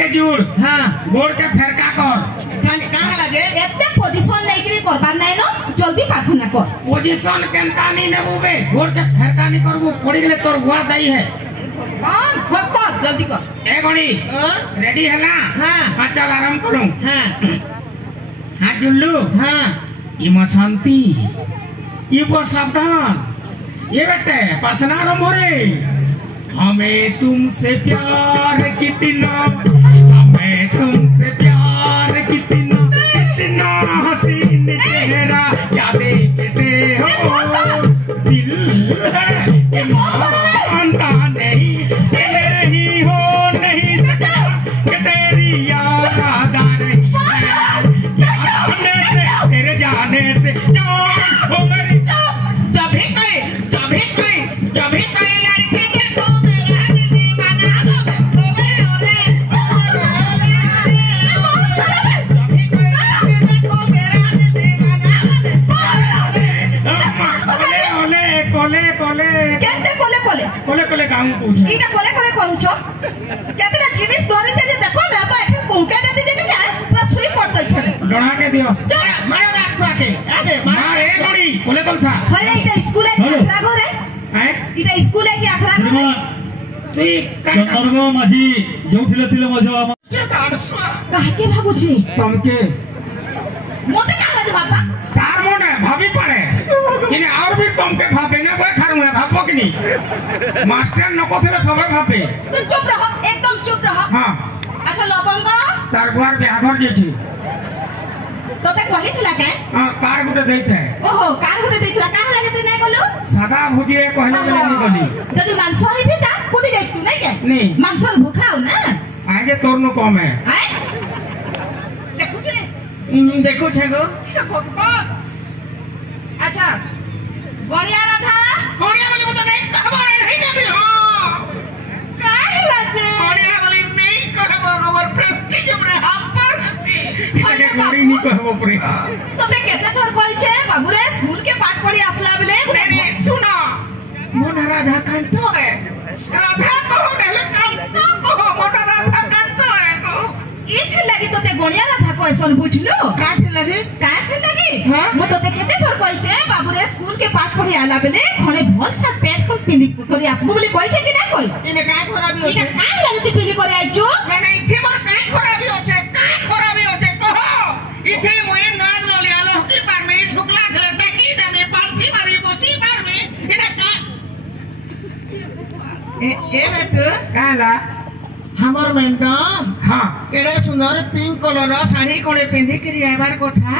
के जुड़ हां गोड़ के फेरका कर कहां लागे एते पोजीशन नहीं करी करबार नहीं न जल्दी प्रार्थना कर पोजीशन केनता नहीं नेबू बे गोड़ के फेरका नहीं करबू पड़ी गेले तोर हुआ दाई है हां हो कर जल्दी कर ए गणी रेडी हला हां चल आराम करूं हां हां जुल्लू हां इमा शांति इमा सावधान ये बेटे प्रार्थना आरंभ हो रे हमें तुमसे प्यार कितना हमें तुमसे प्यार कितना कितना हसीन चेहरा क्या देखते हो दिल है ये मानता नहीं नहीं हो नहीं सकता कि तेरी याद आ रही है तेरे जाने से जान हो मेरी जब भी कोई लड़की देखो मेरा दिल दीवाना बोले ओले जब भी कोई लड़की देखो मेरा दिल दीवाना ओले ओले कोले कोले केते कोले कोले कोले कोले गाऊं पूछे इटा कोले कोले करूछो केते जिनिस धरि चले देखो ना तो एखन कोंका जदी जदी जाए पूरा सुई पड़तै थोड़े डोना के दियो मारो रास्ता के आदे मार ए गड़ी कोले कोल था हरे इटा स्कूल है कि आखरा घरे हैं इटा स्कूल है कि आखरा घरे तुई चंद्रमा माझी जोठिले थिले मजो जे काडसो काहे भाबुची तमके मोते काला जे बाबा तार मोने भाभी पारे इने और भी तमके भाबे ने कोई खारू है भाबो कि नहीं मास्टर नको थिले सबे भाबे तू चुप रहो एकदम चुप रहो हां अच्छा लबंग तार घर ब्याघर जे छी तोते कहितला के हां कार गुटे देते ओहो कार गुटे देतला काहे लागे तू नै गलु सादा भुजिए कहले गेले नहीं गली जदी मांस होइथिता कुदी जाई तू नै के नहीं मांसर भूखाओ ना आगे तोरनु कम है हैं देखुछे देखो छगो भगवान अच्छा गोरिया राधा कोरिया वाली मुझे नहीं खबर नहीं देबी हो काहे लागे कोरिया वाली नहीं कहबो खबर प्रेस्टीज में हम पर हसी इतने गोरी नहीं कहबो परे तोते केते तोर कहिछे बाबूरे स्कूल के पाठ पढ़ी आसला बेले नहीं सुनो मोन राधा कांतो है राधा को नहीं कांतो को मोन राधा कांतो है को इथे लगी तोते गोरिया राधा को ऐसन बुझलो काहे लगे काहे लगी हां मो तोते केते तोर कहिछे बाबूरे स्कूल के पाठ पढ़ी आला बेले खणे भल सा पेट को पिली करी आसबो बोली कहिछे कि ना कोई इने काहे खराबी इटा होचे काहे लागे तू पिली करी आइछो नहीं इथे मोर काहे खराबी होचे कहो इथे मोए नाद रोली आलो की बार में शुक्ला खेले टेकी दे में पांथी मारी बसी बार में इने का ए बेटो कहला हमर मैडम हां केड़े सुंदर पिंक कलर साड़ी कोड़े पिंधी करी आबार को था